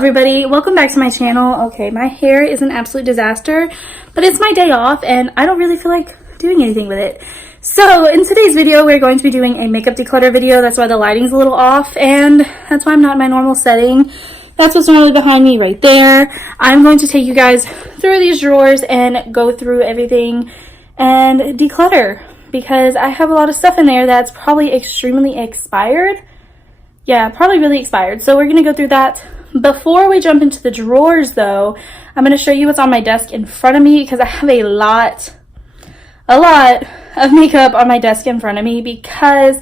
everybody, welcome back to my channel. Okay, my hair is an absolute disaster, but it's my day off and I don't really feel like doing anything with it. So in today's video, we're going to be doing a makeup declutter video. That's why the lighting's a little off and that's why I'm not in my normal setting. That's what's normally behind me right there. I'm going to take you guys through these drawers and go through everything and declutter because I have a lot of stuff in there that's probably extremely expired. Yeah, probably really expired. So we're going to go through that. Before we jump into the drawers though, I'm going to show you what's on my desk in front of me because I have a lot of makeup on my desk in front of me because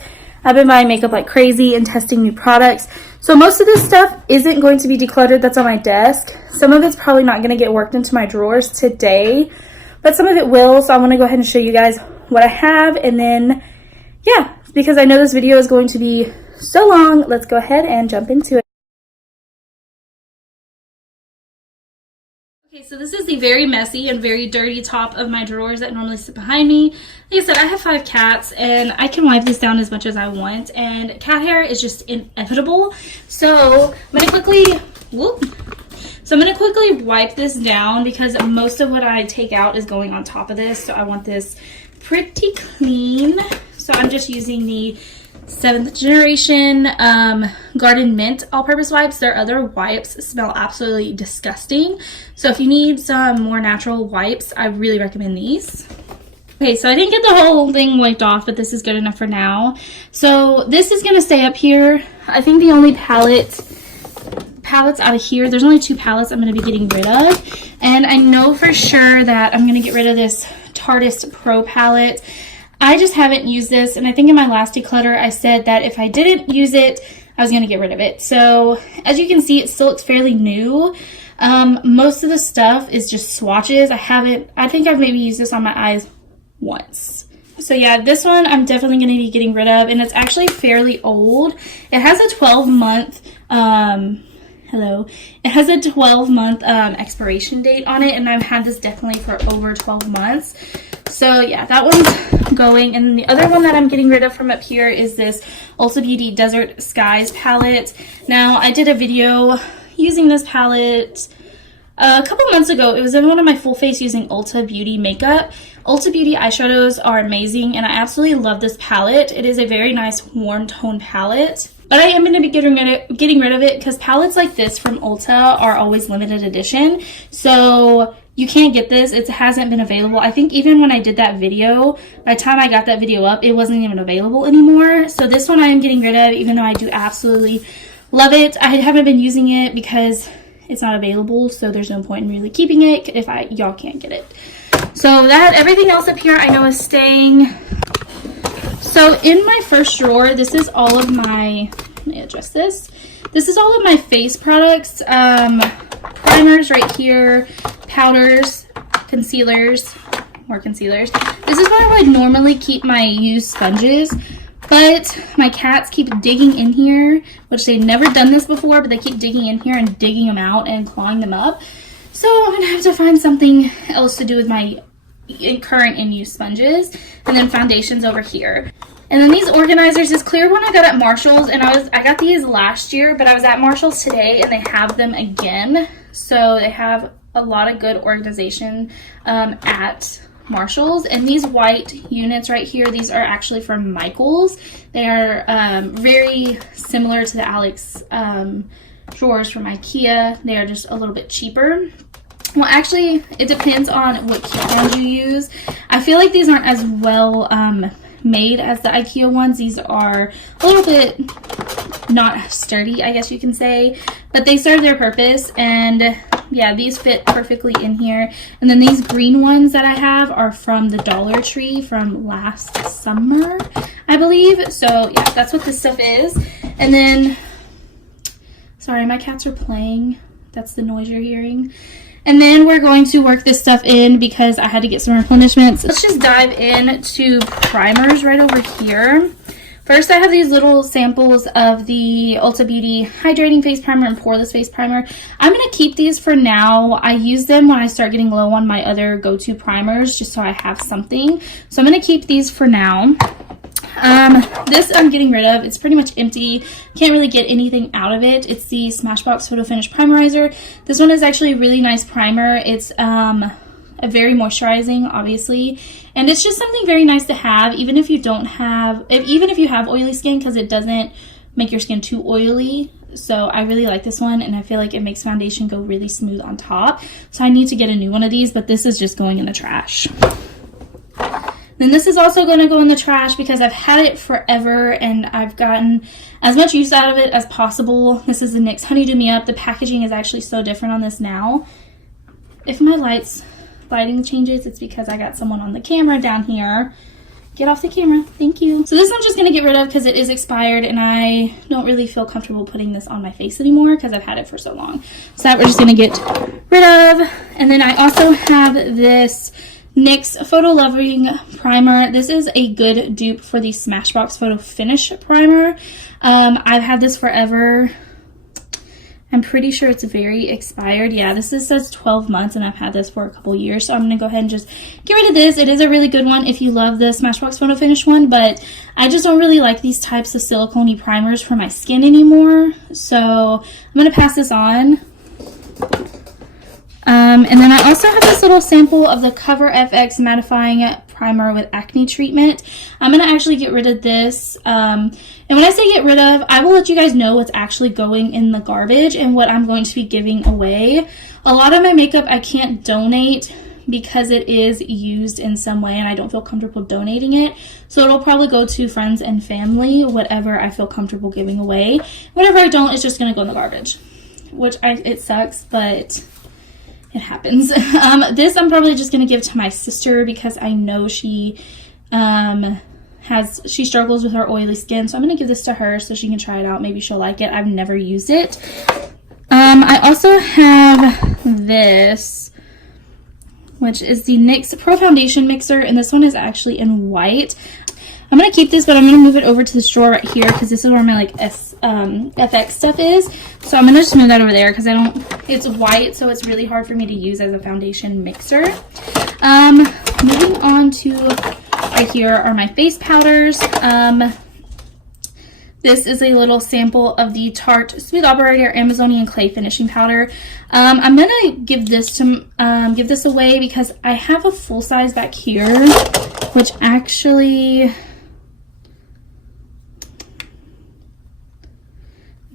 I've been buying makeup like crazy and testing new products. So most of this stuff isn't going to be decluttered that's on my desk. Some of it's probably not going to get worked into my drawers today, but some of it will. So I'm going to go ahead and show you guys what I have. And then, yeah, because I know this video is going to be so long, let's go ahead and jump into it. Okay, so this is the very messy and very dirty top of my drawers that normally sit behind me. Like I said, I have 5 cats and I can wipe this down as much as I want, and cat hair is just inevitable. So I'm gonna quickly wipe this down because most of what I take out is going on top of this. So I want this pretty clean. So I'm just using the 7th generation garden mint all-purpose wipes. Their other wipes smell absolutely disgusting, so if you need some more natural wipes, I really recommend these. Okay, so I didn't get the whole thing wiped off, but this is good enough for now. So this is gonna stay up here. I think the only palettes out of here, there's only 2 palettes I'm gonna be getting rid of, and I know for sure that I'm gonna get rid of this Tarteist Pro palette. I just haven't used this, and I think in my last declutter I said that if I didn't use it, I was going to get rid of it. So as you can see, it still looks fairly new. Most of the stuff is just swatches. I think I've maybe used this on my eyes once. So yeah, this one I'm definitely going to be getting rid of, and it's actually fairly old. It has a 12-month, it has a 12-month expiration date on it, and I've had this definitely for over 12 months. So yeah, that one's going. And the other one that I'm getting rid of from up here is this Ulta Beauty Desert Skies palette. Now, I did a video using this palette a couple months ago. It was in one of my full face using Ulta Beauty makeup. Ulta Beauty eyeshadows are amazing, and I absolutely love this palette. It is a very nice warm tone palette. But I am going to be getting rid of it because palettes like this from Ulta are always limited edition. So you can't get this. It hasn't been available. I think even when I did that video, by the time I got that video up, it wasn't even available anymore. So this one I am getting rid of, even though I do absolutely love it. I haven't been using it because it's not available. So there's no point in really keeping it if y'all can't get it. So everything else up here I know is staying. So in my first drawer, this is all of my, let me adjust this. This is all of my face products, primers right here, powders, concealers, more concealers. This is where I would normally keep my used sponges, but my cats keep digging in here, which they've never done this before, but they keep digging in here and digging them out and clawing them up. So I'm gonna have to find something else to do with my current and used sponges. And then foundations over here. And then these organizers, this clear one I got at Marshall's, and I got these last year, but I was at Marshall's today and they have them again. So they have a lot of good organization at Marshall's. And these white units right here, these are actually from Michael's. They are very similar to the Alex drawers from IKEA. They are just a little bit cheaper. Well, actually, it depends on what coupons you use. I feel like these aren't as well made as the IKEA ones. These are a little bit not sturdy, I guess you can say, but they serve their purpose. And yeah, these fit perfectly in here. And then these green ones that I have are from the Dollar Tree from last summer, I believe. So yeah, that's what this stuff is. And then, sorry, my cats are playing. That's the noise you're hearing. And then we're going to work this stuff in because I had to get some replenishments. Let's just dive into primers right over here. First, I have these little samples of the Ulta Beauty Hydrating Face Primer and Poreless Face Primer. I'm going to keep these for now. I use them when I start getting low on my other go-to primers, just so I have something. So I'm going to keep these for now. This I'm getting rid of. It's pretty much empty. Can't really get anything out of it. It's the Smashbox Photo Finish Primerizer. This one is actually a really nice primer. It's a very moisturizing, obviously, and it's just something very nice to have, even if you don't have, even if you have oily skin, because it doesn't make your skin too oily. So I really like this one, and I feel like it makes foundation go really smooth on top. So I need to get a new one of these, but this is just going in the trash. Then this is also going to go in the trash because I've had it forever and I've gotten as much use out of it as possible. This is the NYX Honeydew Me Up. The packaging is actually so different on this now. If my lighting changes, it's because I got someone on the camera down here. Get off the camera. Thank you. So this I'm just going to get rid of because it is expired and I don't really feel comfortable putting this on my face anymore because I've had it for so long. So that we're just going to get rid of. And then I also have this NYX Photo Loving Primer. This is a good dupe for the Smashbox Photo Finish Primer. I've had this forever. I'm pretty sure it's very expired. Yeah, this says 12 months and I've had this for a couple years. So I'm going to go ahead and just get rid of this. It is a really good one if you love the Smashbox Photo Finish one, but I just don't really like these types of silicone-y primers for my skin anymore. So I'm going to pass this on. And then I also have this little sample of the Cover FX Mattifying Primer with Acne Treatment. I'm going to actually get rid of this. And when I say get rid of, I will let you guys know what's actually going in the garbage and what I'm going to be giving away. A lot of my makeup I can't donate because it is used in some way and I don't feel comfortable donating it. So it'll probably go to friends and family, whatever I feel comfortable giving away. Whatever I don't, it's just going to go in the garbage. Which it sucks, but it happens. This I'm probably just going to give to my sister because I know she struggles with her oily skin. So I'm going to give this to her so she can try it out. Maybe she'll like it. I've never used it. I also have this, which is the NYX Pro Foundation Mixer. And this one is actually in white. I'm going to keep this, but I'm going to move it over to this drawer right here because this is where my FX stuff is. So I'm going to just move that over there because it's white, so it's really hard for me to use as a foundation mixer. Moving on to right here are my face powders. This is a little sample of the Tarte Smooth Operator Amazonian Clay Finishing Powder. I'm going to give this away because I have a full size back here, which actually...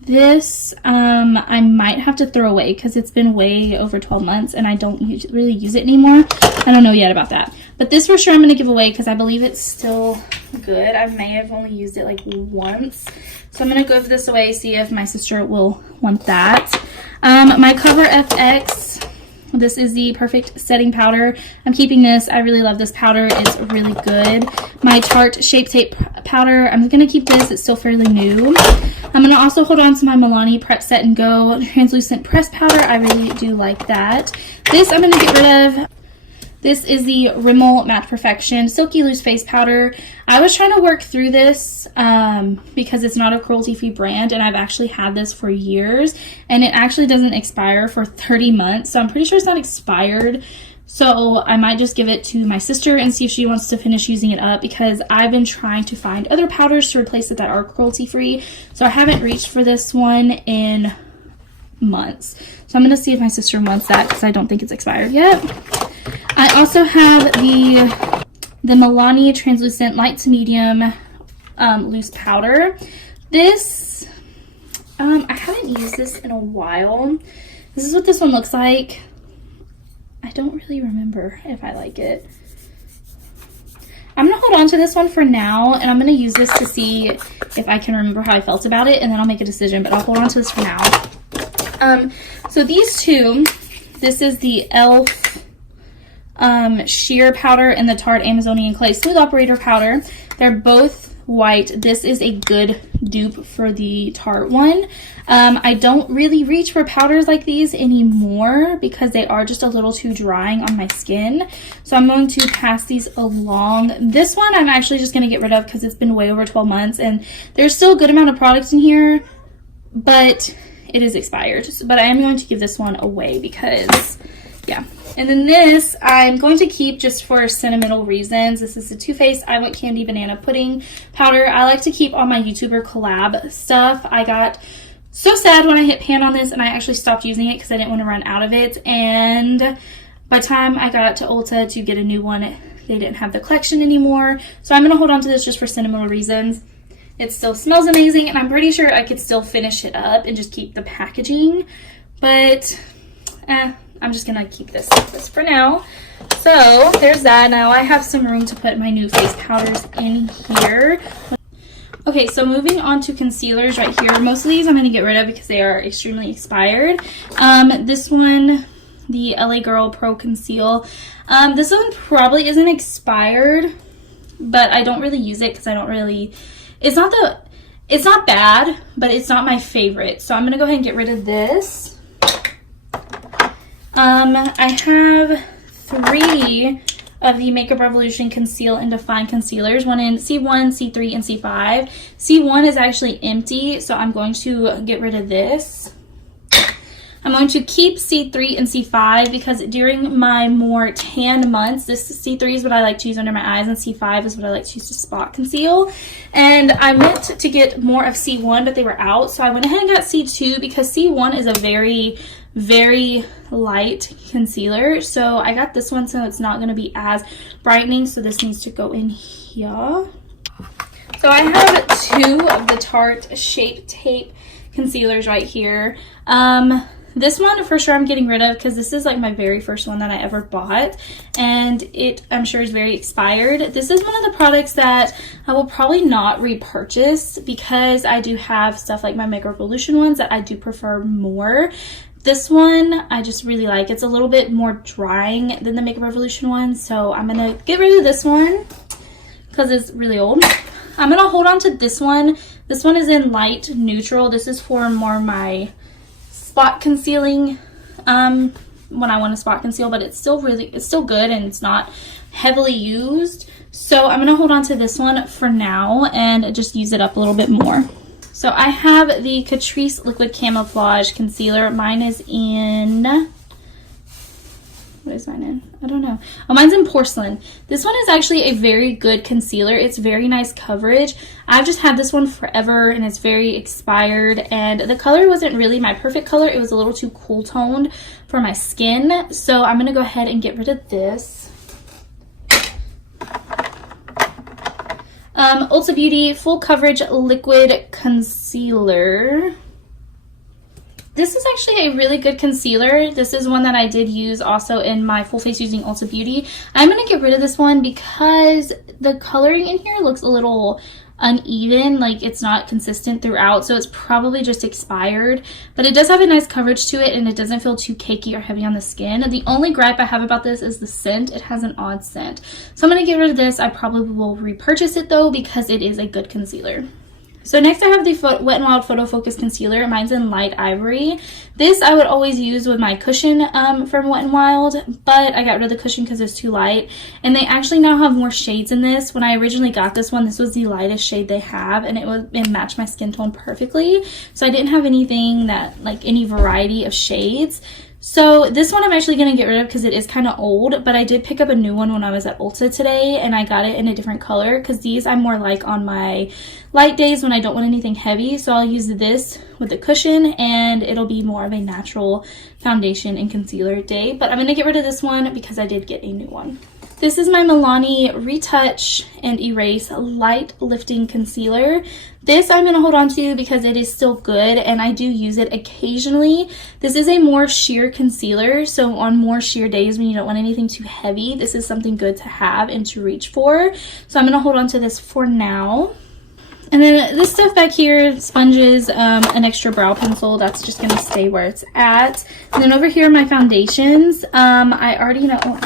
This, I might have to throw away because it's been way over 12 months and I don't really use it anymore. I don't know yet about that. But this for sure I'm going to give away because I believe it's still good. I may have only used it like once. So I'm going to give this away, see if my sister will want that. My Cover FX, this is the Perfect Setting Powder. I'm keeping this. I really love this powder. It's really good. My Tarte Shape Tape Powder, I'm going to keep this. It's still fairly new. I'm going to also hold on to my Milani Prep Set and Go Translucent Press Powder. I really do like that. This I'm going to get rid of. This is the Rimmel Matte Perfection Silky Loose Face Powder. I was trying to work through this because it's not a cruelty-free brand, and I've actually had this for years, and it actually doesn't expire for 30 months, so I'm pretty sure it's not expired. So I might just give it to my sister and see if she wants to finish using it up because I've been trying to find other powders to replace it that are cruelty-free. So I haven't reached for this one in months. So I'm going to see if my sister wants that because I don't think it's expired yet. I also have the Milani Translucent Light to Medium Loose Powder. This, I haven't used this in a while. This is what this one looks like. I don't really remember if I like it. I'm going to hold on to this one for now, and I'm going to use this to see if I can remember how I felt about it, and then I'll make a decision, but I'll hold on to this for now. So these two, this is the e.l.f. Sheer Powder and the Tarte Amazonian Clay Smooth Operator Powder. They're both white. This is a good dupe for the Tarte one. I don't really reach for powders like these anymore because they are just a little too drying on my skin. So I'm going to pass these along. This one I'm actually just going to get rid of because it's been way over 12 months and there's still a good amount of products in here, but it is expired. But I am going to give this one away because Yeah. And then this, I'm going to keep just for sentimental reasons. This is the Too Faced I Want Candy Banana Pudding Powder. I like to keep all my YouTuber collab stuff. I got so sad when I hit pan on this and I actually stopped using it because I didn't want to run out of it. And by the time I got to Ulta to get a new one, they didn't have the collection anymore. So I'm going to hold on to this just for sentimental reasons. It still smells amazing, and I'm pretty sure I could still finish it up and just keep the packaging. But, I'm just gonna keep this for now. So there's that. Now I have some room to put my new face powders in here. Okay, so moving on to concealers right here. Most of these I'm gonna get rid of because they are extremely expired. This one, the LA Girl Pro Conceal. This one probably isn't expired, but I don't really use it because I don't really, it's not bad, but it's not my favorite. So I'm gonna go ahead and get rid of this. I have 3 of the Makeup Revolution Conceal and Define Concealers, one in C1, C3, and C5. C1 is actually empty, so I'm going to get rid of this. I'm going to keep C3 and C5 because during my more tan months, this C3 is what I like to use under my eyes and C5 is what I like to use to spot conceal. And I meant to get more of C1, but they were out, so I went ahead and got C2 because C1 is a very, very light concealer. So I got this one so it's not going to be as brightening, so this needs to go in here. So I have 2 of the Tarte Shape Tape concealers right here. This one for sure I'm getting rid of because this is like my very first one that I ever bought, and it I'm sure is very expired. This is one of the products that I will probably not repurchase because I do have stuff like my Makeup Revolution ones that I do prefer more. This one I just really like. It's a little bit more drying than the Makeup Revolution one, so I'm gonna get rid of this one because it's really old. I'm gonna hold on to this one. This one is in light neutral. This is for more my spot concealing when I want to spot conceal, but it's still good and it's not heavily used. So I'm gonna hold on to this one for now and just use it up a little bit more. So I have the Catrice Liquid Camouflage Concealer. Mine is in, what is mine in? I don't know. Oh, mine's in Porcelain. This one is actually a very good concealer. It's very nice coverage. I've just had this one forever and it's very expired, and the color wasn't really my perfect color. It was a little too cool toned for my skin. So I'm gonna go ahead and get rid of this. Ulta Beauty Full Coverage Liquid Concealer. This is actually a really good concealer. This is one that I did use also in my full face using Ulta Beauty. I'm going to get rid of this one because the coloring in here looks a little uneven, like it's not consistent throughout, so it's probably just expired, but it does have a nice coverage to it and it doesn't feel too cakey or heavy on the skin. The only gripe I have about this is the scent. It has an odd scent, so I'm going to get rid of this. I probably will repurchase it though because it is a good concealer. So next I have the Wet n Wild Photo Focus Concealer. Mine's in Light Ivory. This I would always use with my cushion from Wet n Wild, but I got rid of the cushion because it's too light. And they actually now have more shades in this. When I originally got this one, this was the lightest shade they have, and it matched my skin tone perfectly. So I didn't have anything that, like any variety of shades. So this one I'm actually going to get rid of because it is kind of old, but I did pick up a new one when I was at Ulta today, and I got it in a different color because these I'm more like on my light days when I don't want anything heavy. So I'll use this with the cushion and it'll be more of a natural foundation and concealer day. But I'm going to get rid of this one because I did get a new one. This is my Milani Retouch and Erase Light Lifting Concealer. This I'm going to hold on to because it is still good and I do use it occasionally. This is a more sheer concealer, so on more sheer days when you don't want anything too heavy, this is something good to have and to reach for. So I'm going to hold on to this for now. And then this stuff back here, sponges, an extra brow pencil, that's just going to stay where it's at. And then over here, my foundations, I already know,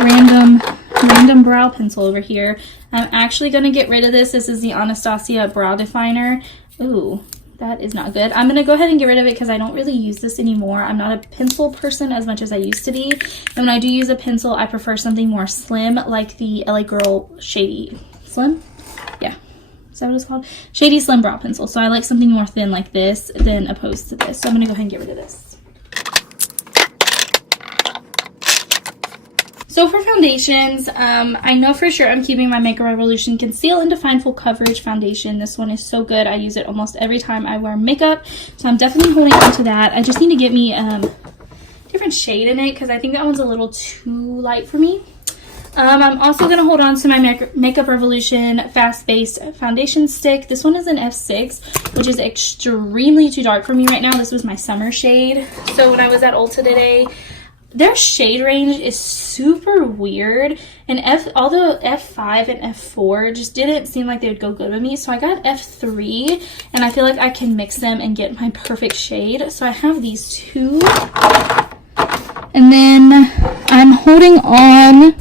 random brow pencil over here. I'm actually going to get rid of this. This is the Anastasia Brow Definer. Ooh, that is not good. I'm going to go ahead and get rid of it because I don't really use this anymore. I'm not a pencil person as much as I used to be. And when I do use a pencil, I prefer something more slim, like the LA Girl Shady Slim. Yeah. Is that what it's called? Shady Slim Brow Pencil. So I like something more thin like this than opposed to this. So I'm going to go ahead and get rid of this. So for foundations, I know for sure I'm keeping my Makeup Revolution Conceal and Define Full Coverage foundation. This one is so good. I use it almost every time I wear makeup, so I'm definitely holding on to that. I just need to get me different shade in it because I think that one's a little too light for me. I'm also going to hold on to my Makeup Revolution Fast Based Foundation Stick. This one is an F6, which is extremely too dark for me right now. This was my summer shade. So when I was at Ulta today, their shade range is super weird. And although F5 and F4 just didn't seem like they would go good with me. So I got F3, and I feel like I can mix them and get my perfect shade. So I have these two. And then I'm holding on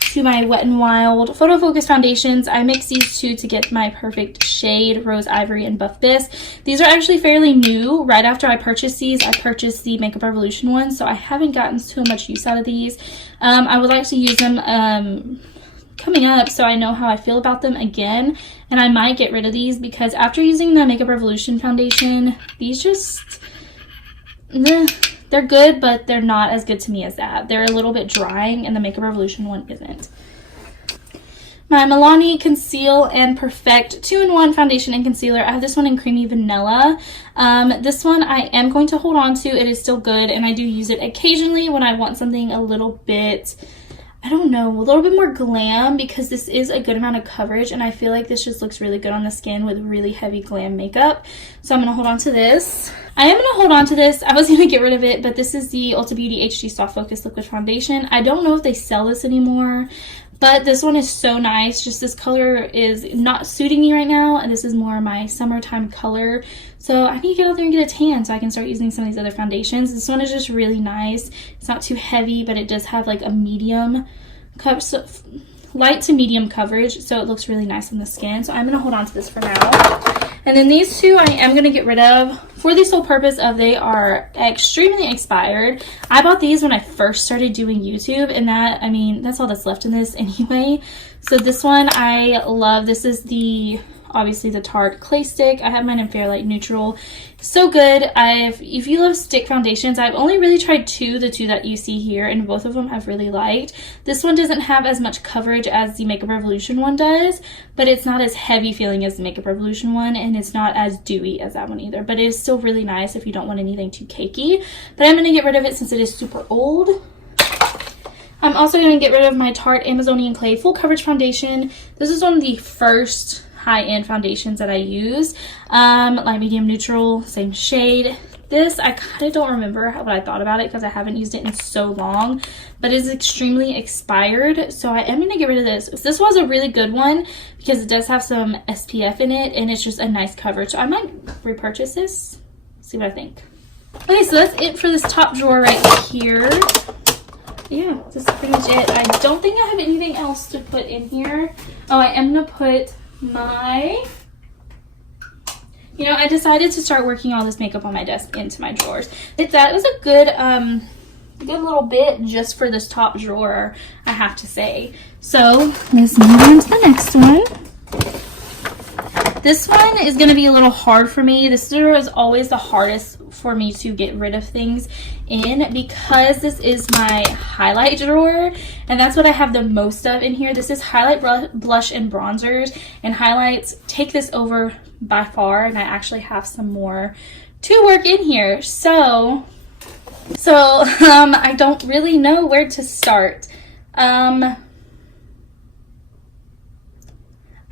to my Wet n Wild Photo Focus foundations. I mix these two to get my perfect shade, Rose Ivory and Buff Biss. These are actually fairly new. Right after I purchased these, I purchased the Makeup Revolution ones, so I haven't gotten too much use out of these. I would like to use them coming up so I know how I feel about them again, and I might get rid of these because after using the Makeup Revolution foundation, these just... they're good, but they're not as good to me as that. They're a little bit drying, and the Makeup Revolution one isn't. My Milani Conceal and Perfect 2-in-1 foundation and concealer. I have this one in Creamy Vanilla. This one I am going to hold on to. It is still good, and I do use it occasionally when I want something a little bit, I don't know, a little bit more glam, because this is a good amount of coverage, and I feel like this just looks really good on the skin with really heavy glam makeup. So I'm going to hold on to this. I am going to hold on to this. I was going to get rid of it, but this is the Ulta Beauty HD Soft Focus Liquid Foundation. I don't know if they sell this anymore, but this one is so nice. Just this color is not suiting me right now, and this is more my summertime color. So I need to get out there and get a tan so I can start using some of these other foundations. This one is just really nice. It's not too heavy, but it does have like a medium coverage, so light to medium coverage, so it looks really nice on the skin. So I'm going to hold on to this for now. And then these two I am going to get rid of for the sole purpose of they are extremely expired. I bought these when I first started doing YouTube, and that, I mean, that's all that's left in this anyway. So this one I love. This is the, obviously, the Tarte Clay Stick. I have mine in Fairlight Neutral. So good. If you love stick foundations, I've only really tried two, the two that you see here, and both of them I've really liked. This one doesn't have as much coverage as the Makeup Revolution one does, but it's not as heavy feeling as the Makeup Revolution one, and it's not as dewy as that one either, but it is still really nice if you don't want anything too cakey. But I'm going to get rid of it since it is super old. I'm also going to get rid of my Tarte Amazonian Clay Full Coverage Foundation. This is one of the first high-end foundations that I use. Light, medium, neutral, same shade. This, I kind of don't remember what I thought about it because I haven't used it in so long, but it is extremely expired, so I am going to get rid of this. This was a really good one because it does have some SPF in it, and it's just a nice coverage. So I might repurchase this, see what I think. Okay, so that's it for this top drawer right here. Yeah, this is pretty much it. I don't think I have anything else to put in here. Oh, I am going to put my, I decided to start working all this makeup on my desk into my drawers. That was a good little bit just for this top drawer, I have to say. So let's move on to the next one. This one is going to be a little hard for me. This drawer is always the hardest for me to get rid of things in because this is my highlight drawer, and that's what I have the most of in here. This is highlight, blush, and bronzers, and highlights take this over by far, and I actually have some more to work in here. So I don't really know where to start.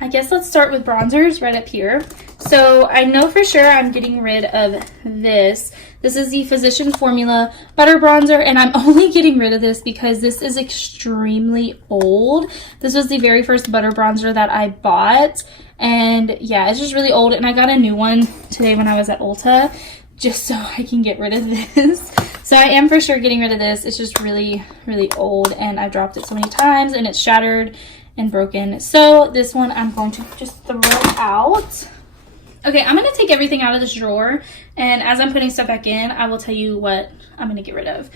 I guess let's start with bronzers right up here. So I know for sure I'm getting rid of this. This is the Physicians Formula Butter Bronzer, and I'm only getting rid of this because this is extremely old. This was the very first butter bronzer that I bought, and yeah, it's just really old, and I got a new one today when I was at Ulta just so I can get rid of this. So I am for sure getting rid of this. It's just really, really old, and I've dropped it so many times, and it's shattered and broken. So this one I'm going to just throw out. Okay, I'm going to take everything out of this drawer, and as I'm putting stuff back in, I will tell you what I'm going to get rid of.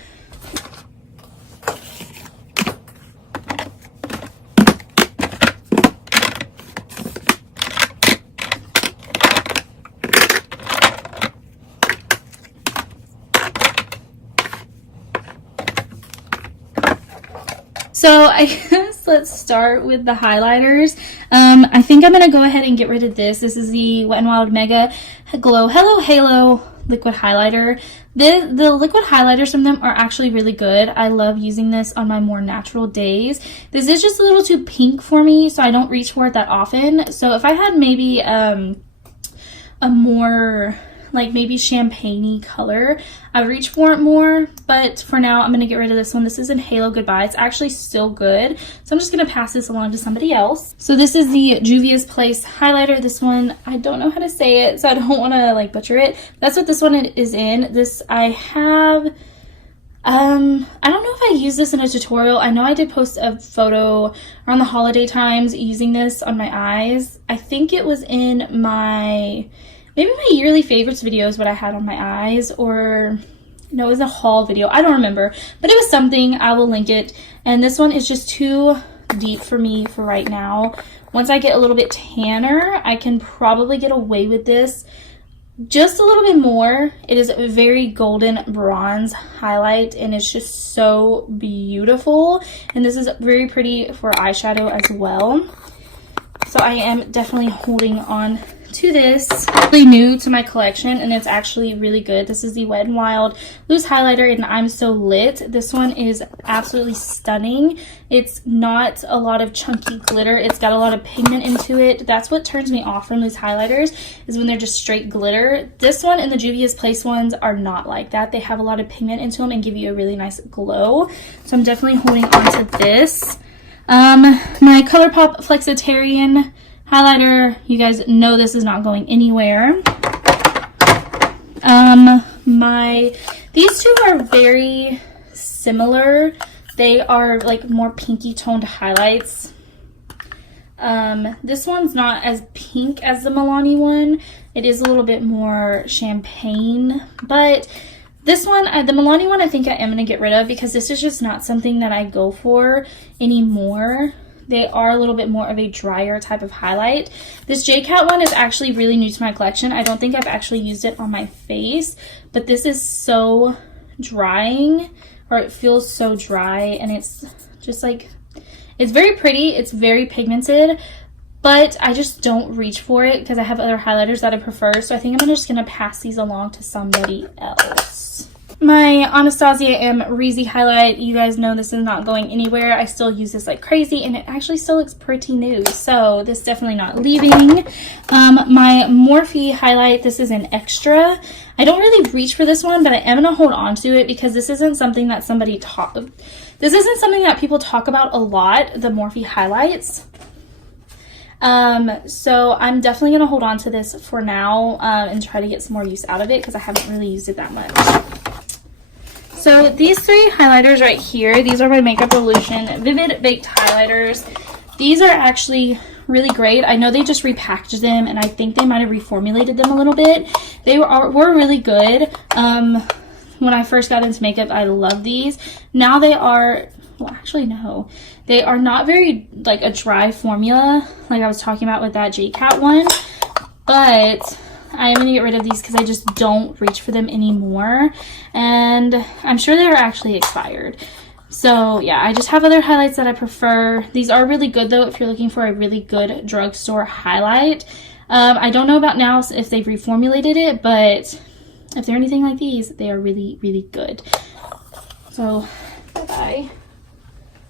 So I guess let's start with the highlighters. I think I'm going to go ahead and get rid of this. This is the Wet n Wild Mega Glow Hello Halo liquid highlighter. The liquid highlighters from them are actually really good. I love using this on my more natural days. This is just a little too pink for me, so I don't reach for it that often. So if I had maybe a more like maybe champagne-y color, I would reach for it more, but for now I'm going to get rid of this one. This is in Halo Goodbye. It's actually still good, so I'm just going to pass this along to somebody else. So this is the Juvia's Place highlighter. This one, I don't know how to say it, so I don't want to like butcher it. That's what this one is in. This I have, I don't know if I use this in a tutorial. I know I did post a photo around the holiday times using this on my eyes. I think it was in maybe my yearly favorites videos, what I had on my eyes, or no, it was a haul video. I don't remember, but it was something. I will link it. And this one is just too deep for me for right now. Once I get a little bit tanner, I can probably get away with this just a little bit more. It is a very golden bronze highlight, and it's just so beautiful. And this is very pretty for eyeshadow as well. So I am definitely holding on to this. Really new to my collection, and it's actually really good. This is the Wet n Wild loose highlighter in I'm So Lit. This one is absolutely stunning. It's not a lot of chunky glitter. It's got a lot of pigment into it. That's what turns me off from these highlighters, is when they're just straight glitter. This one and the Juvia's Place ones are not like that. They have a lot of pigment into them and give you a really nice glow. So I'm definitely holding on to this. My ColourPop Flexitarian highlighter, you guys know this is not going anywhere. These two are very similar. They are like more pinky toned highlights. This one's not as pink as the Milani one. It is a little bit more champagne, but this one, the Milani one, I think I am going to get rid of because this is just not something that I go for anymore. They are a little bit more of a drier type of highlight. This J-Cat one is actually really new to my collection. I don't think I've actually used it on my face, but this is so drying, or it feels so dry, and it's just like, it's very pretty, it's very pigmented, but I just don't reach for it because I have other highlighters that I prefer, so I think I'm just going to pass these along to somebody else. My Anastasia M. Reezy highlight, you guys know this is not going anywhere. I still use this like crazy, and it actually still looks pretty new, so this is definitely not leaving. My Morphe highlight, this is an extra. I don't really reach for this one, but I am going to hold on to it because this isn't something that people talk about a lot, the Morphe highlights. So I'm definitely going to hold on to this for now and try to get some more use out of it because I haven't really used it that much. So these three highlighters right here, these are my Makeup Revolution Vivid Baked Highlighters. These are actually really great. I know they just repackaged them, and I think they might have reformulated them a little bit. They were really good. When I first got into makeup, I loved these. Now they are, well, actually no. They are not very, like, a dry formula, like I was talking about with that J-Cat one. But I am going to get rid of these because I just don't reach for them anymore. And I'm sure they're actually expired. So, yeah, I just have other highlights that I prefer. These are really good, though, if you're looking for a really good drugstore highlight. I don't know about now if they've reformulated it, but if they're anything like these, they are really, really good. So, bye-bye.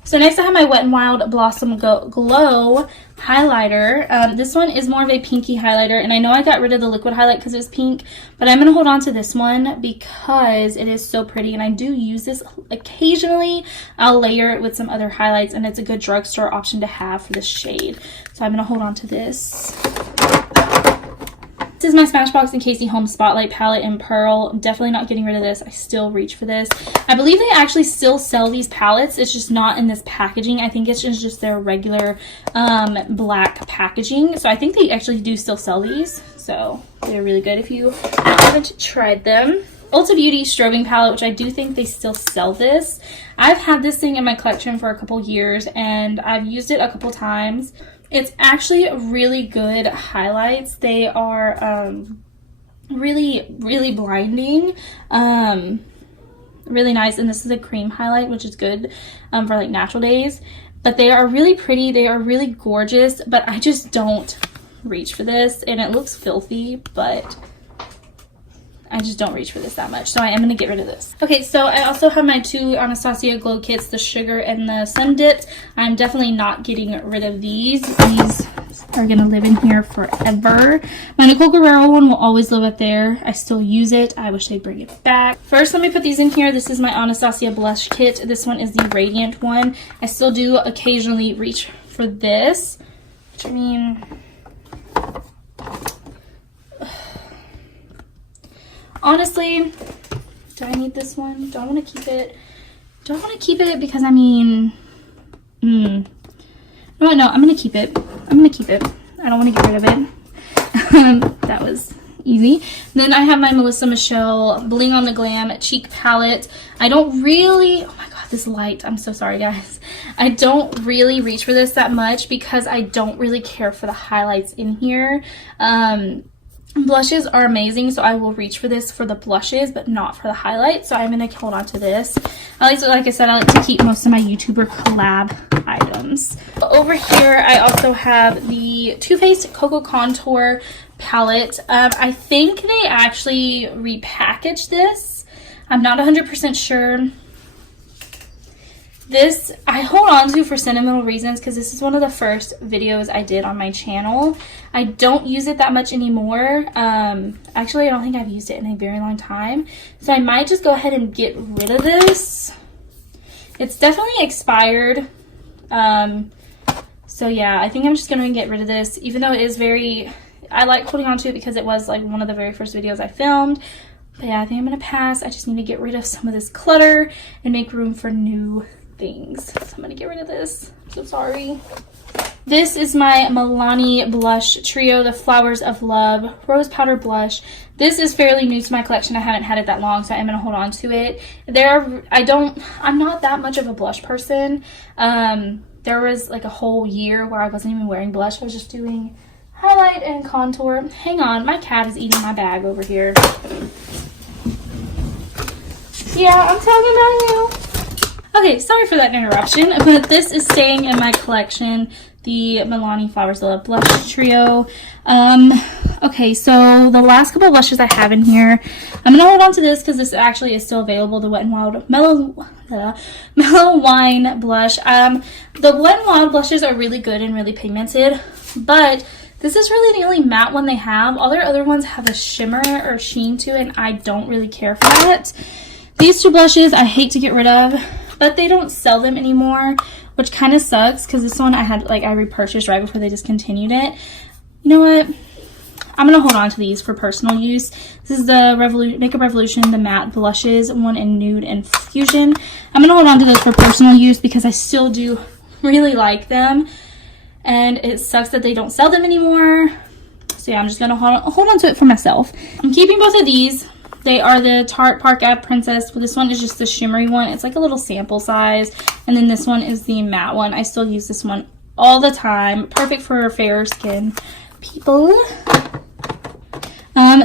So next I have my Wet n Wild Blossom Glow highlighter. This one is more of a pinky highlighter, and I know I got rid of the liquid highlight because it was pink, but I'm going to hold on to this one because it is so pretty, and I do use this occasionally. I'll layer it with some other highlights, and it's a good drugstore option to have for this shade. So I'm going to hold on to this. This is my Smashbox and Casey Home Spotlight palette in Pearl. I'm definitely not getting rid of this. I still reach for this. I believe they actually still sell these palettes. It's just not in this packaging. I think it's just their regular black packaging. So I think they actually do still sell these. So they're really good if you haven't tried them. Ulta Beauty Strobing Palette, which I do think they still sell this. I've had this thing in my collection for a couple years, and I've used it a couple times. It's actually really good highlights. They are really, really blinding. really nice, and this is a cream highlight, which is good for like natural days. But they are really pretty, they are really gorgeous, but I just don't reach for this, and it looks filthy, but I just don't reach for this that much, so I am going to get rid of this. Okay, so I also have my two Anastasia Glow Kits, the Sugar and the Sun Dipped. I'm definitely not getting rid of these. These are going to live in here forever. My Nicole Guerrero one will always live up there. I still use it. I wish they'd bring it back. First, let me put these in here. This is my Anastasia Blush Kit. This one is the Radiant one. I still do occasionally reach for this, which I mean... Honestly, do I need this one? Do I want to keep it? Do I want to keep it because, I mean, no, I'm going to keep it. I'm going to keep it. I don't want to get rid of it. That was easy. Then I have my Melissa Michelle Bling on the Glam Cheek Palette. I don't really, oh my god, this light. I'm so sorry, guys. I don't really reach for this that much because I don't really care for the highlights in here. Blushes are amazing, so I will reach for this for the blushes, but not for the highlights. So I'm going to hold on to this. Like I said, I like to keep most of my YouTuber collab items. Over here, I also have the Too Faced Cocoa Contour palette. I think they actually repackaged this. I'm not 100% sure. This I hold on to for sentimental reasons because this is one of the first videos I did on my channel. I don't use it that much anymore. Actually, I don't think I've used it in a very long time. So I might just go ahead and get rid of this. It's definitely expired. So yeah, I think I'm just going to get rid of this, even though it is very... I like holding on to it because it was like one of the very first videos I filmed. But yeah, I think I'm going to pass. I just need to get rid of some of this clutter and make room for new things. So I'm going to get rid of this. I'm so sorry. This is my Milani Blush Trio, the Flowers of Love Rose Powder Blush. This is fairly new to my collection. I haven't had it that long, so I'm going to hold on to it. I'm not that much of a blush person. There was like a whole year where I wasn't even wearing blush. I was just doing highlight and contour. Hang on, my cat is eating my bag over here. Yeah, I'm talking about you. Okay, sorry for that interruption, but this is staying in my collection, the Milani Flowers of Love Blush Trio. Okay, so the last couple of blushes I have in here, I'm going to hold on to this because this actually is still available, the Wet n Wild Mellow Wine Blush. The Wet n Wild blushes are really good and really pigmented, but this is really the only matte one they have. All their other ones have a shimmer or sheen to it, and I don't really care for that. These two blushes I hate to get rid of, but they don't sell them anymore, which kind of sucks because this one I repurchased right before they discontinued it. You know what? I'm going to hold on to these for personal use. This is the Makeup Revolution, the matte blushes, one in Nude and Fusion. I'm going to hold on to those for personal use because I still do really like them. And it sucks that they don't sell them anymore. So yeah, I'm just going to hold on to it for myself. I'm keeping both of these. They are the Tarte Park Ave Princess. This one is just the shimmery one. It's like a little sample size. And then this one is the matte one. I still use this one all the time. Perfect for fair skin people.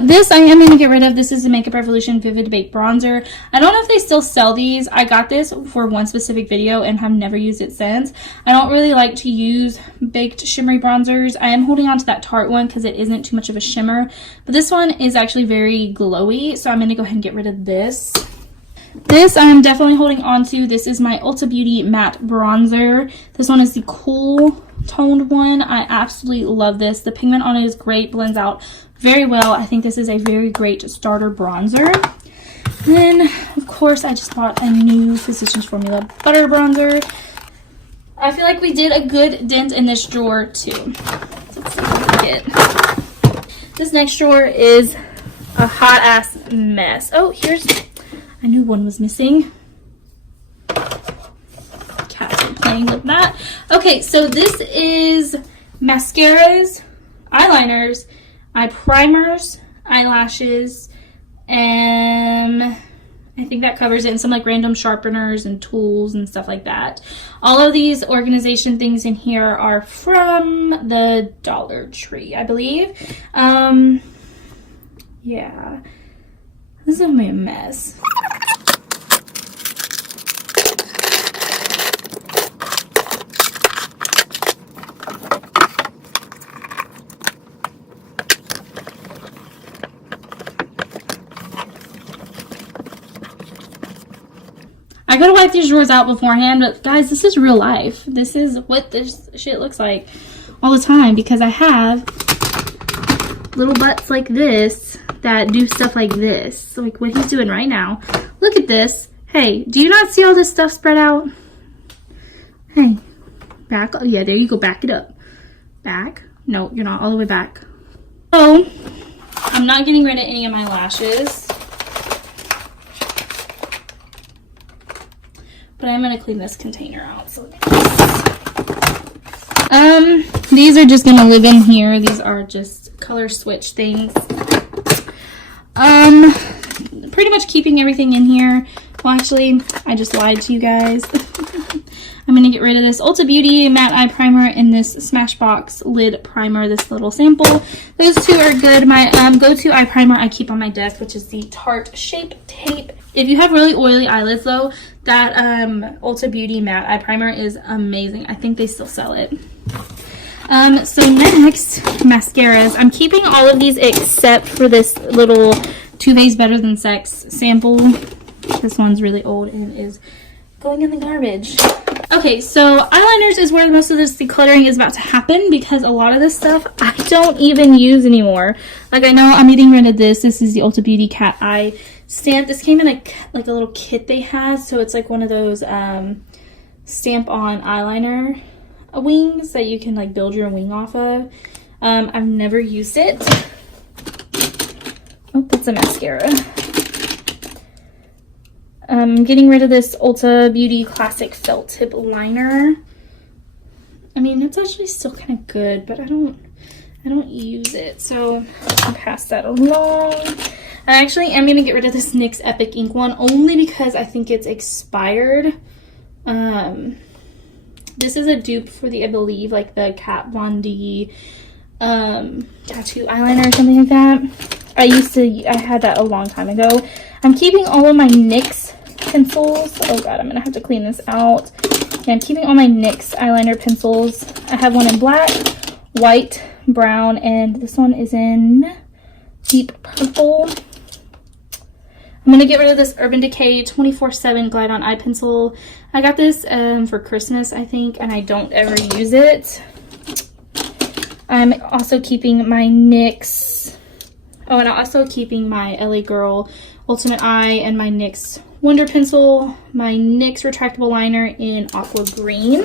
This I am going to get rid of. This is the Makeup Revolution Vivid Baked Bronzer. I don't know if they still sell these. I got this for one specific video and have never used it since. I don't really like to use baked shimmery bronzers. I am holding on to that Tarte one because it isn't too much of a shimmer. But this one is actually very glowy, so I'm going to go ahead and get rid of this. This I am definitely holding on to. This is my Ulta Beauty Matte Bronzer. This one is the cool toned one. I absolutely love this. The pigment on it is great, blends out very well. I think this is a very great starter bronzer. Then, of course, I just bought a new Physicians Formula Butter Bronzer. I feel like we did a good dent in this drawer, too. So let's see what we get. This next drawer is a hot-ass mess. Oh, here's... I knew one was missing. Cats are playing with that. Okay, so this is mascaras, eyeliners, eye primers, eyelashes, and I think that covers it, and some like random sharpeners and tools and stuff like that. All of these organization things in here are from the Dollar Tree, I believe. Yeah. This is gonna be a mess. I gotta wipe these drawers out beforehand, but guys, this is real life. This is what this shit looks like all the time, because I have little butts like this that do stuff like this, like what he's doing right now. Look at this. Hey, do you not see all this stuff spread out? Hey, back. Oh yeah, there you go. Back it up. Back. No, you're not all the way back. So I'm not getting rid of any of my lashes, but I'm gonna clean this container out. So these are just gonna live in here. These are just color switch things. Pretty much keeping everything in here. Well, actually, I just lied to you guys. I'm gonna get rid of this Ulta Beauty matte eye primer and this Smashbox lid primer, this little sample. Those two are good. My go-to eye primer I keep on my desk, which is the Tarte Shape Tape. If you have really oily eyelids though, that Ulta Beauty matte eye primer is amazing. I think they still sell it. So next, mascaras. I'm keeping all of these except for this little Too Faced Better Than Sex sample. This one's really old and is going in the garbage. Okay, so eyeliners is where most of this decluttering is about to happen, because a lot of this stuff I don't even use anymore. Like, I know I'm getting rid of this. This is the Ulta Beauty Cat Eye stamp. This came in a little kit they had, so it's like one of those stamp-on eyeliner wings that you can like build your wing off of. I've never used it. Oh, that's a mascara. I'm getting rid of this Ulta Beauty Classic Felt Tip Liner. I mean, it's actually still kind of good, but I don't use it, so I'll pass that along. I actually am going to get rid of this NYX Epic Ink one, only because I think it's expired. This is a dupe for the, I believe, like the Kat Von D tattoo eyeliner or something like that. I had that a long time ago. I'm keeping all of my NYX pencils. Oh god, I'm gonna have to clean this out. Yeah, I'm keeping all my NYX eyeliner pencils. I have one in black, white, brown, and this one is in deep purple. I'm gonna get rid of this Urban Decay 24/7 Glide On Eye Pencil. I got this for Christmas, I think, and I don't ever use it. I'm also keeping my NYX. Oh, and I'm also keeping my LA Girl Ultimate Eye and my NYX Wonder Pencil, my NYX retractable liner in aqua green.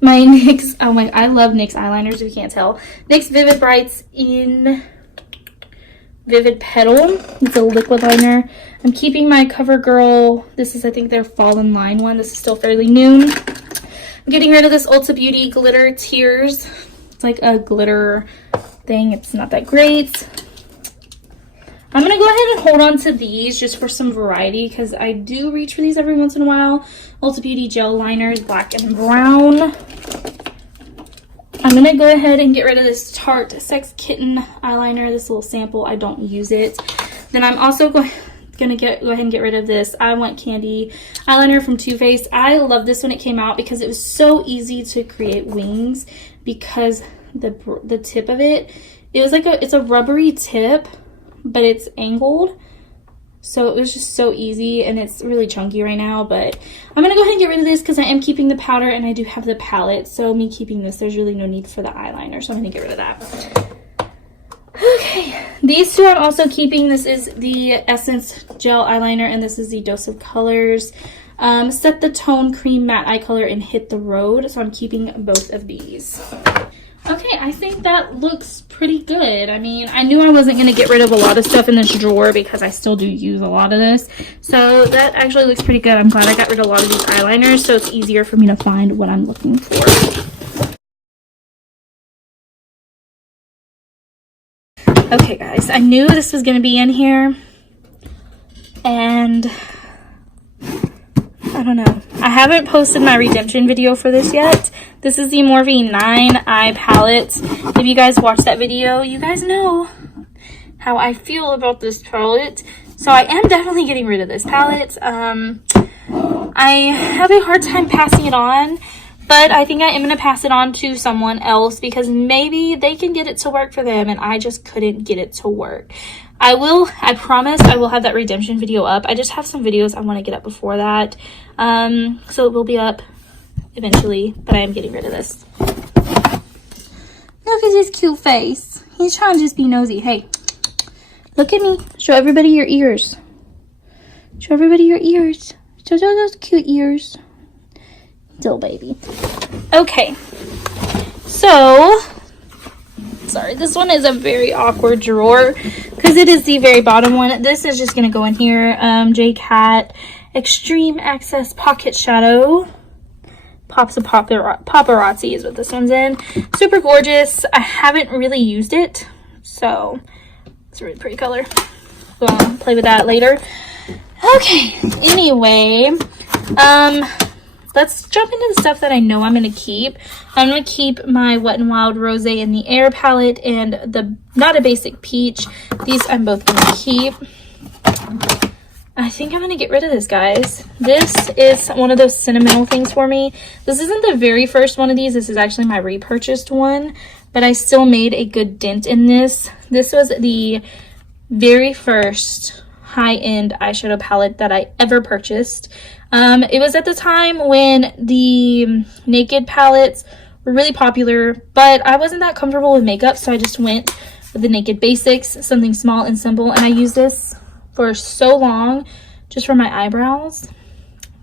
My NYX, oh my, I love NYX eyeliners if you can't tell. NYX Vivid Brights in Vivid Petal. It's a liquid liner. I'm keeping my CoverGirl. This is, I think, their Fall in Line one. This is still fairly new. I'm getting rid of this Ulta Beauty Glitter Tears. It's like a glitter thing. It's not that great. I'm going to go ahead and hold on to these just for some variety, because I do reach for these every once in a while. Ulta Beauty Gel Liners, black and brown. I'm going to go ahead and get rid of this Tarte Sex Kitten eyeliner, this little sample. I don't use it. Then I'm also going to go ahead and get rid of this I Want Candy eyeliner from Too Faced. I love this when it came out because it was so easy to create wings, because the tip of it, it's a rubbery tip, but it's angled, so it was just so easy, and it's really chunky right now. But I'm gonna go ahead and get rid of this because I am keeping the powder and I do have the palette, so me keeping this, there's really no need for the eyeliner, so I'm gonna get rid of that. Okay, these two I'm also keeping. This is the Essence Gel Eyeliner, and this is the Dose of Colors Set the Tone Cream Matte Eye Color and Hit the Road, so I'm keeping both of these. Okay, I think that looks pretty good. I mean, I knew I wasn't going to get rid of a lot of stuff in this drawer because I still do use a lot of this. So that actually looks pretty good. I'm glad I got rid of a lot of these eyeliners, so it's easier for me to find what I'm looking for. Okay, guys, I knew this was going to be in here, and I don't know. I haven't posted my redemption video for this yet. This is the Morphe 9 Eye Palette. If you guys watched that video, you guys know how I feel about this palette. So I am definitely getting rid of this palette. I have a hard time passing it on, but I think I am going to pass it on to someone else because maybe they can get it to work for them and I just couldn't get it to work. I promise I will have that redemption video up. I just have some videos I want to get up before that. So it will be up eventually, but I am getting rid of this. Look at his cute face. He's trying to just be nosy. Hey, look at me. Show everybody your ears. Show everybody your ears. Show those cute ears. Little baby. Okay. So, sorry, this one is a very awkward drawer because it is the very bottom one. This is just going to go in here. J-Cat Extreme Access Pocket Shadow. Pops of Paparazzi is what this one's in. Super gorgeous. I haven't really used it, so it's a really pretty color. We'll play with that later. Okay, anyway, let's jump into the stuff that I know I'm going to keep. I'm going to keep my Wet n Wild Rose in the Air palette and the Not a Basic Peach. These I'm both going to keep. I think I'm going to get rid of this, guys. This is one of those sentimental things for me. This isn't the very first one of these. This is actually my repurchased one, but I still made a good dent in this. This was the very first high-end eyeshadow palette that I ever purchased. It was at the time when the Naked palettes were really popular, but I wasn't that comfortable with makeup, so I just went with the Naked Basics, something small and simple, and I used this for so long just for my eyebrows,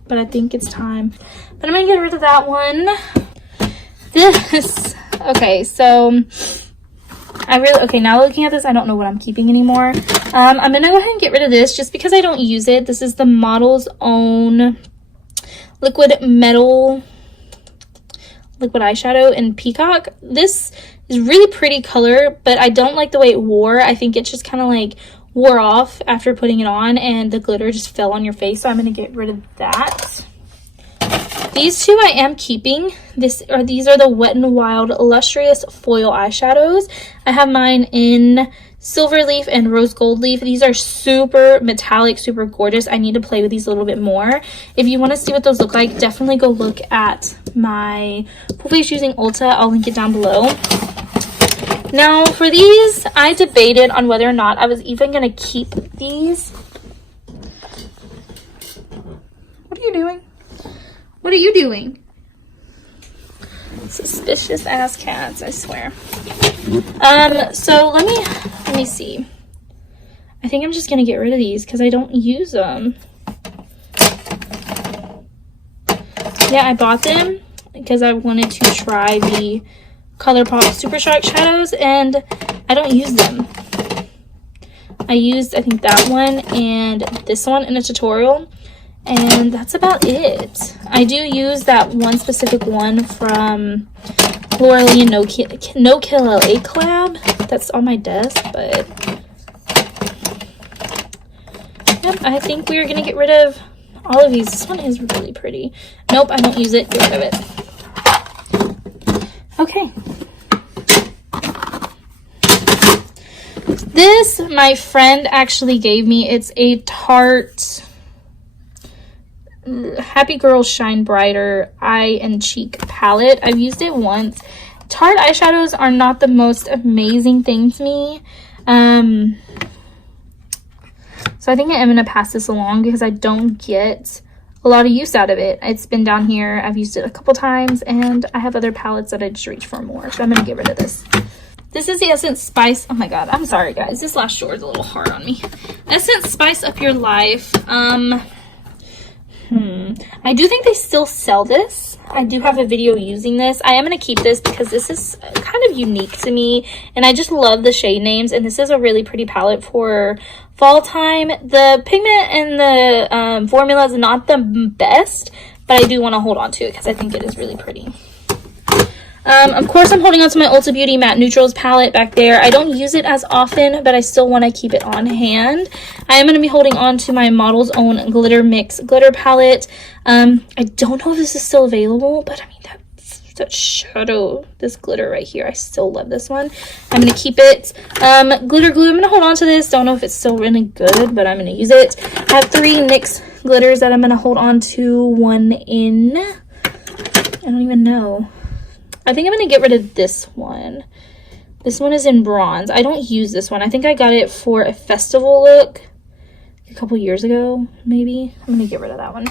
but I think it's time. But I'm gonna get rid of that one. This, okay, so now looking at this, I don't know what I'm keeping anymore. I'm gonna go ahead and get rid of this just because I don't use it. This is the Model's Own Liquid eyeshadow in Peacock. This is really pretty color, but I don't like the way it wore. I think it just kind of like wore off after putting it on and the glitter just fell on your face, so I'm going to get rid of that. These two I am keeping. These are the Wet n Wild Lustrous Foil Eyeshadows. I have mine in Silver Leaf and Rose Gold Leaf. These are super metallic, super gorgeous. I need to play with these a little bit more. If you want to see what those look like, definitely go look at my full face using Ulta. I'll link it down below. Now, for these, I debated on whether or not I was even going to keep these. What are you doing? What are you doing? Suspicious ass cats, I swear. So let me see. I think I'm just going to get rid of these because I don't use them. Yeah, I bought them because I wanted to try the ColourPop Super Shock shadows, and I don't use them. I used, I think, that one and this one in a tutorial, and that's about it. I do use that one specific one from Laura Lee and No Kill LA collab. That's on my desk, but yep, I think we're gonna get rid of all of these. This one is really pretty. Nope, I don't use it. Get rid of it. Okay. This, my friend actually gave me. It's a Tarte Happy Girl Shine Brighter Eye and Cheek palette. I've used it once. Tarte eyeshadows are not the most amazing thing to me. So I think I am going to pass this along because I don't get a lot of use out of it. It's been down here. I've used it a couple times, and I have other palettes that I just reach for more. So I'm going to get rid of this. This is the Essence Spice. Oh my god, I'm sorry guys. This last drawer is a little hard on me. Essence Spice Up Your Life. I do think they still sell this. I do have a video using this. I am going to keep this because this is kind of unique to me, and I just love the shade names, and this is a really pretty palette for fall time. The pigment and the formula is not the best, but I do want to hold on to it because I think it is really pretty. Of course, I'm holding on to my Ulta Beauty Matte Neutrals palette back there. I don't use it as often, but I still want to keep it on hand. I am going to be holding on to my Model's Own Glitter Mix Glitter palette. I don't know if this is still available, but I mean, that shadow, this glitter right here, I still love this one. I'm going to keep it. Glitter glue, I'm going to hold on to this. Don't know if it's still really good, but I'm going to use it. I have 3 NYX glitters that I'm going to hold on to. One in, I don't even know. I think I'm going to get rid of this one. This one is in bronze. I don't use this one. I think I got it for a festival look a couple years ago, maybe. I'm gonna get rid of that one.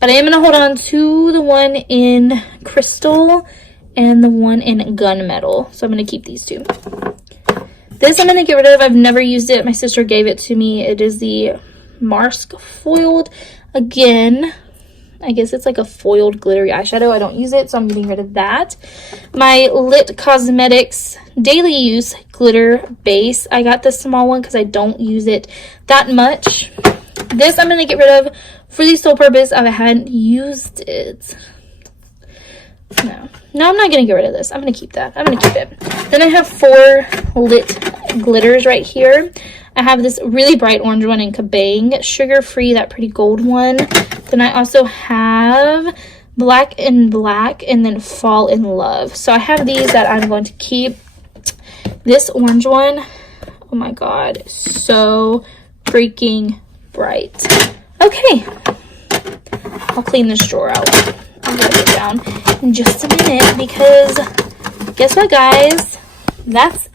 But I am gonna hold on to the one in crystal and the one in gunmetal. So I'm gonna keep these two. This I'm gonna get rid of. I've never used it. My sister gave it to me. It is the Marsk foiled. Again, I guess it's like a foiled glittery eyeshadow. I don't use it, so I'm getting rid of that. My Lit Cosmetics Daily Use Glitter Base. I got the small one because I don't use it that much. This I'm going to get rid of for the sole purpose of I hadn't used it. No, I'm not going to get rid of this. I'm going to keep that. I'm going to keep it. Then I have 4 lit glitters right here. I have this really bright orange one in Kabang, sugar-free, that pretty gold one. Then I also have Black and Black, and then Fall in Love. So I have these that I'm going to keep. This orange one, oh my god, so freaking bright. Okay, I'll clean this drawer out. I'll write it down in just a minute because guess what, guys? That's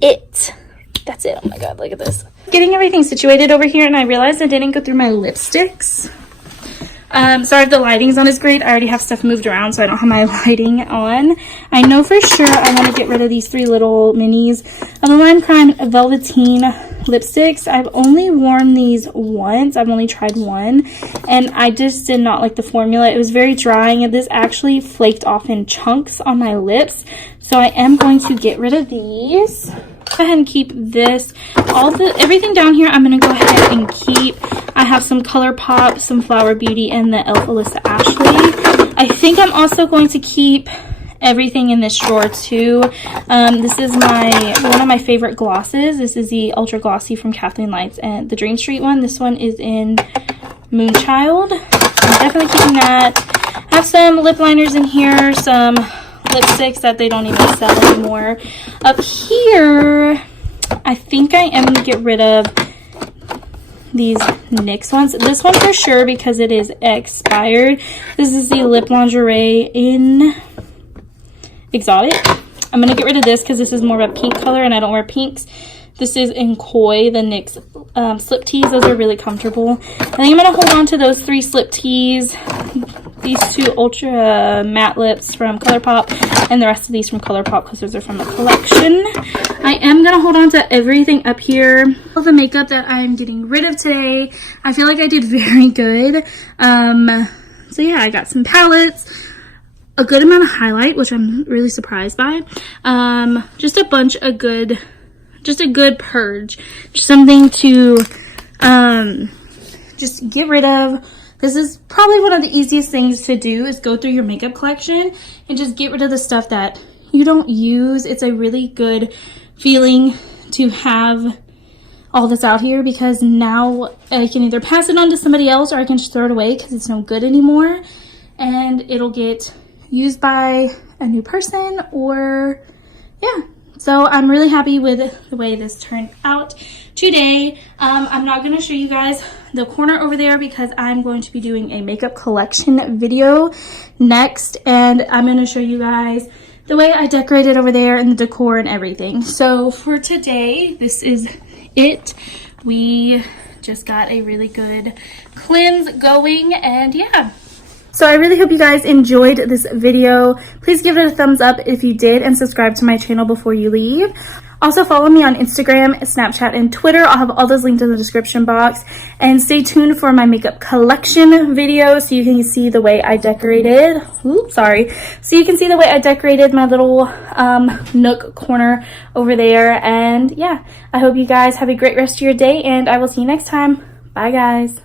it. That's it. Oh my god, look at this. Getting everything situated over here, and I realized I didn't go through my lipsticks. Sorry if the lighting's not as great. I already have stuff moved around, so I don't have my lighting on. I know for sure I want to get rid of these 3 little minis of the Lime Crime Velveteen lipsticks. I've only worn these once. I've only tried one, and I just did not like the formula. It was very drying, and this actually flaked off in chunks on my lips. So I am going to get rid of these. Go ahead and keep this. Everything down here I'm going to go ahead and keep. I have some ColourPop, some Flower Beauty, and the e.l.f. Alyssa Ashley. I think I'm also going to keep everything in this drawer too. This is one of my favorite glosses. This is the Ultra Glossy from Kathleen Lights and the Dream Street one. This one is in Moonchild. I'm definitely keeping that. I have some lip liners in here, some lipsticks that they don't even sell anymore. Up here, I think I am going to get rid of these NYX ones. This one for sure because it is expired. This is the Lip Lingerie in Exotic. I'm going to get rid of this because this is more of a pink color and I don't wear pinks. This is in Koi, the NYX slip tees. Those are really comfortable. I think I'm going to hold on to those 3 slip tees. These 2 ultra matte lips from ColourPop, and the rest of these from ColourPop because those are from the collection. I am going to hold on to everything up here. All the makeup that I'm getting rid of today. I feel like I did very good. So yeah, I got some palettes, a good amount of highlight, which I'm really surprised by. Just a good purge. Just something to just get rid of. This is probably one of the easiest things to do is go through your makeup collection and just get rid of the stuff that you don't use. It's a really good feeling to have all this out here because now I can either pass it on to somebody else or I can just throw it away because it's no good anymore and it'll get used by a new person or yeah. So I'm really happy with the way this turned out today. I'm not going to show you guys the corner over there because I'm going to be doing a makeup collection video next. And I'm going to show you guys the way I decorated over there and the decor and everything. So for today, this is it. We just got a really good cleanse going and yeah. So I really hope you guys enjoyed this video. Please give it a thumbs up if you did and subscribe to my channel before you leave. Also follow me on Instagram, Snapchat, and Twitter. I'll have all those linked in the description box. And stay tuned for my makeup collection video so you can see the way I decorated. Oops, sorry. So you can see the way I decorated my little nook corner over there. And yeah, I hope you guys have a great rest of your day and I will see you next time. Bye guys.